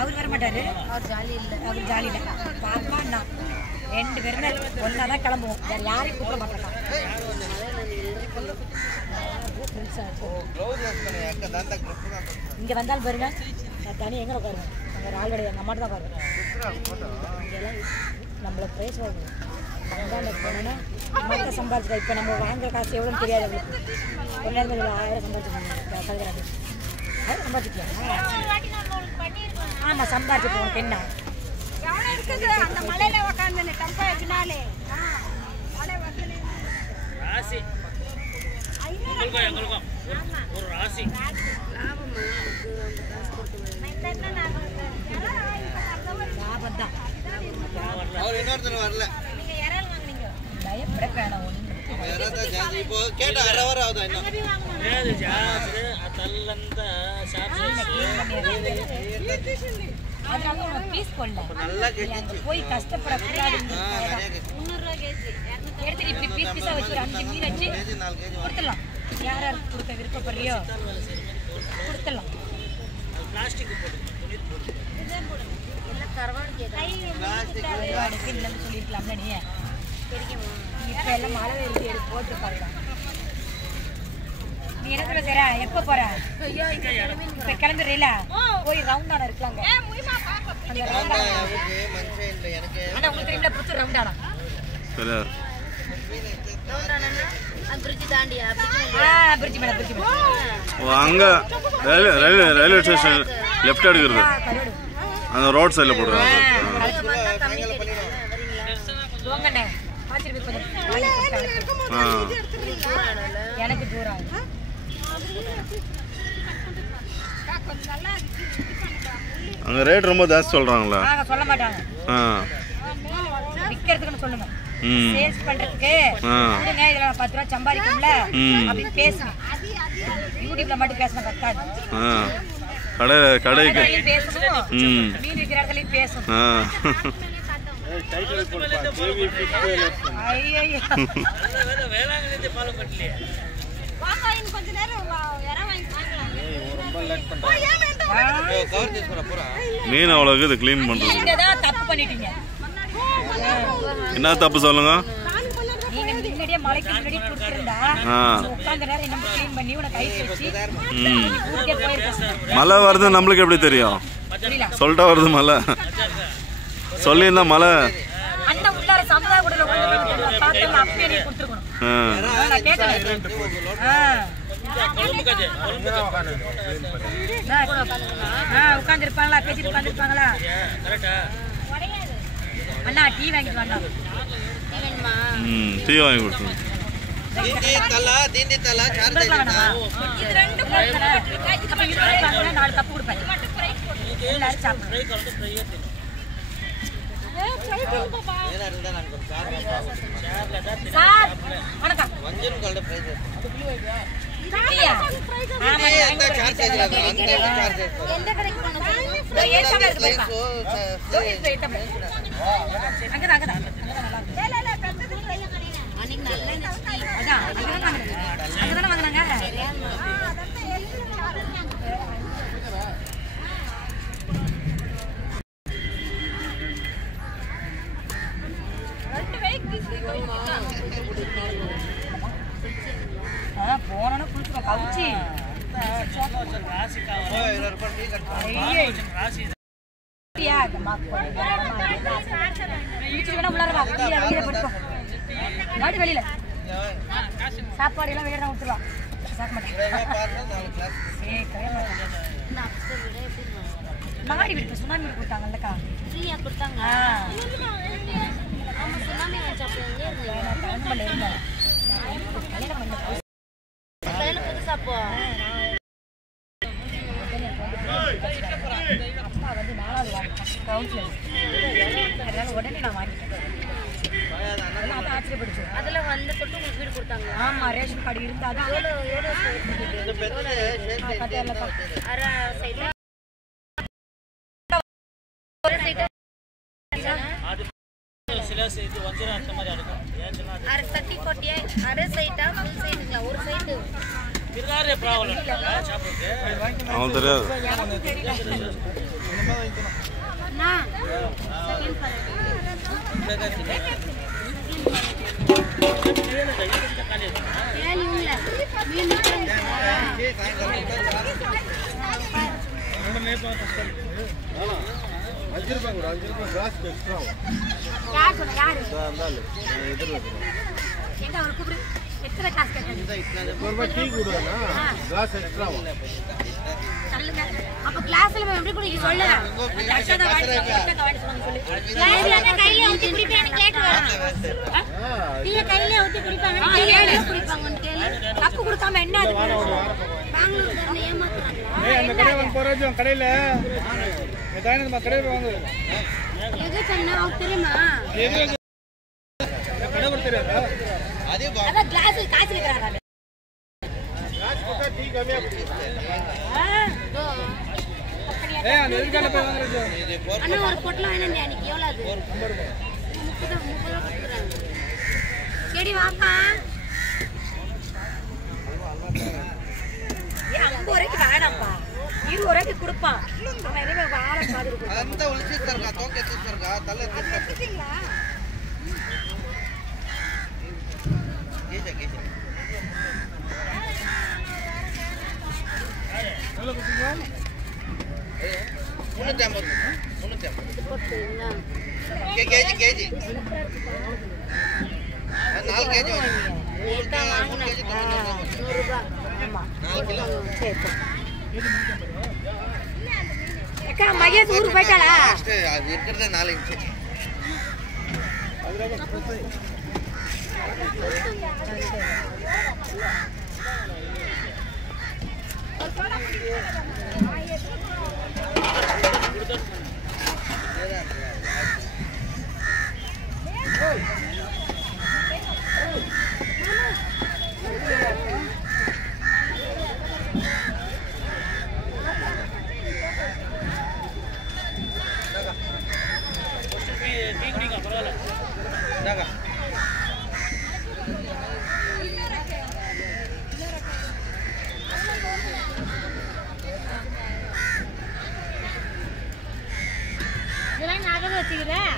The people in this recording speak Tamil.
அவர் வர மாட்டாரு. அவர் ஜாலி இல்லை. பாப்பா நான் 2 பேருமே ஒன்னா தான் கிளம்புவோம். வேற யாரையும் கூப்பிட மாட்டோம். இங்க வந்தாலும் பாருங்க, நான் தனி எங்கே உட்காருவேன். அங்கே ஆள் கிடையாது, எங்கள் அம்மாட்ட தான் பாருங்க. நம்மள பிரைஸ் வாங்க போனோன்னா அம்மாட்ட சம்பாதிச்சுக்கா. இப்போ நம்ம வாங்குற காசு எவ்வளோன்னு தெரியாது. அவங்களுக்கு ஒரு நேரம் 1000 சம்பாதிச்சுக்கோங்க. கலகிறாரு அது சம்பாதிக்கலாம். ஆமாம் சம்பாதிச்சுப்போம். உனக்கு என்ன அந்த மலையில உட்காந்து கம்பாயினாலே ராசி ஒரு ராசி லாபம் தான். அவர் இன்னொருத்தர் வரல. நீங்க யாரால வாங்குனீங்க? பயப்பட வேணாம். ஒண்ணு இப்போ கேட்ட 1/2 hour ஆகுதா இன்னும்? ஏது ஜாஸ்தி அதல்லந்த அதனால ஒரு பீஸ் கொள்ள நல்லா கேட்டிச்சு. போய் கஷ்டப்பட கூடாது. 300 ரூபாய் கேஜி எடுத்து இப்படி பீஸ் பீஸா வச்சு 5 மீன் வச்சு 4 கேஜி கொடுத்துடலாம். யார் யாருக்கு கொடுக்க விருப்பப்படுறியோ கொடுத்துடலாம். பிளாஸ்டிக் போடு, துணி போடு, இதுதான் போடு. எல்லாம் கரவாடு கேக்குது. பிளாஸ்டிக் கரவாடுக்கு இல்லன்னு சொல்லிருக்கலாம்ல நீ. தெரியுமா? இப்ப எல்லாம் மழை வெயிலுக்கு எடுத்து போட்டு பாருடா. நீ என்ன சொல்ற சேரா? எப்ப போற? ஐயோ இப்ப கிளம்பிடுறீல? போய் ரவுண்டானா இருக்காங்க. முயமா பாப்பா அந்த ரவுண்டானா எனக்கு மனசே இல்ல. எனக்கு அண்ணா உங்களுக்கு தெரியும்ல புது ரவுண்டானா சரி ரவுண்டானா பிரிட்ஜ் தாண்டியா? பிரிட்ஜ் மேல பிரிட்ஜ் மேல ஓ அங்க ரயில்வே ஸ்டேஷன் லெஃப்ட் எடுக்குறது அந்த ரோட் சைடுல போடுறாங்க. போங்கண்ணே பாச்சிரு கொஞ்சம் எனக்கு தூரம் அங்க ரேட் ரொம்ப ஜாஸ்தி சொல்றாங்களா? சொல்ல மாட்டாங்க. விக்கிறதுக்குன்னு சொல்லுங்க. சேல்ஸ் பண்றதுக்கு கொடுங்க, இதுல 10 ரூபாய் சம்பாதிக்கும்ல அப்படி பேசுங்க. யூடியூப்ல மட்டும் பேசினா பத்தாது. கடைக்கு பேசணும், மீன் விற்கிற இடத்துலயும் பேசணும். மீன் அவ்வளவு இது கிளீன் பண்றது தப்பு பண்ணிட்டீங்க. என்ன தப்பு சொல்லுங்க? நீங்க முன்னாடியே மலைக்கு முன்னாடி கொடுத்திருந்தா உட்கார்ந்த நேரம் நம்ம க்ளீன் பண்ணி உனக்கு ஐஸ் வச்சு ஊர்க்கே போயிருக்கோம். மழை வருது நம்மளுக்கு எப்படி தெரியும்? சொல்லிட்டா வருது மழை. சொல்லியிருந்தா மழை அண்ணா உள்ளார சமுதாய கூடல பார்த்தா அப்பயே நீ கொடுத்துருக்கணும். நான் கேட்கல. உட்கார்ந்து இருப்பாங்களா? பேசிட்டு உட்கார்ந்து இருப்பாங்களா? அண்ணா டீ வாங்கிட்டு வாங்க. டீ வேணுமா? டீ வாங்கி கொடுத்துருங்க. இது 2 4 கப் கொடுப்பேன். எல்லாரும் சாப்பிடுங்க. சார் வணக்கம். அங்கதானே வாங்கினாங்க. போனோன்னா குளிச்சுக்கோ கவுச்சி வெளியில சாப்பாடு எல்லாம் வெளியிட விட்டுருவான். மாடி வீட்டு சுனாமி வீடு கொடுத்தாங்கல்லக்கா. ஃப்ரீயா கொடுத்தாங்க. சுனாமி இருந்தேன் புதுசாப்போ அப்பா வந்து 4வது கவுன்சிலர். அதனால உடனே நான் வாங்கிட்டேன். அதெல்லாம் ஆச்சரியப்படுச்சு. அதில் வந்து கொடுத்து உங்களுக்கு வீடு கொடுத்தாங்க. ஆமாம் ரேஷன் கார்டு இருந்தால் தான். ஒரு சைடு அவன் தெரியாது. அப்ப கிளாஸ்ல எப்படி குடிக்க சொல்லு. கையில ஊத்தி குடிப்பான்னு கேட்டுவாங்க. நீங்க கையில ஊத்தி குடிப்பாங்கன்னு கேளு. கப்பு கொடுக்காம என்ன அது பெங்களூர்ல ஏமாத்துறாங்க. கடையில கடையில வாங்க. எது சொன்னா அவங்களுக்கு தெரியுமா? அதான் கிளாஸ் காசு வைக்கிறாங்க. அண்ணா ஒரு பொட்டலம் வேணும் அன்னைக்கு எவ்வளவு அது? 30 ரூபா கொடுக்குறாங்க. சரி வாப்பா. 50 ரூபாய்க்கு வேணாம்ப்பா, 20 ரூபாய்க்கு கொடுப்பான். அவன் எதுவுமே வாழ மாதிரி மகேஷ் ஊருக்கு போயிட்டாளா? இருக்கிறத 4 இன்ச்சு இதெல்லாம் ஞாபகம் வச்சுக்கிறேன்.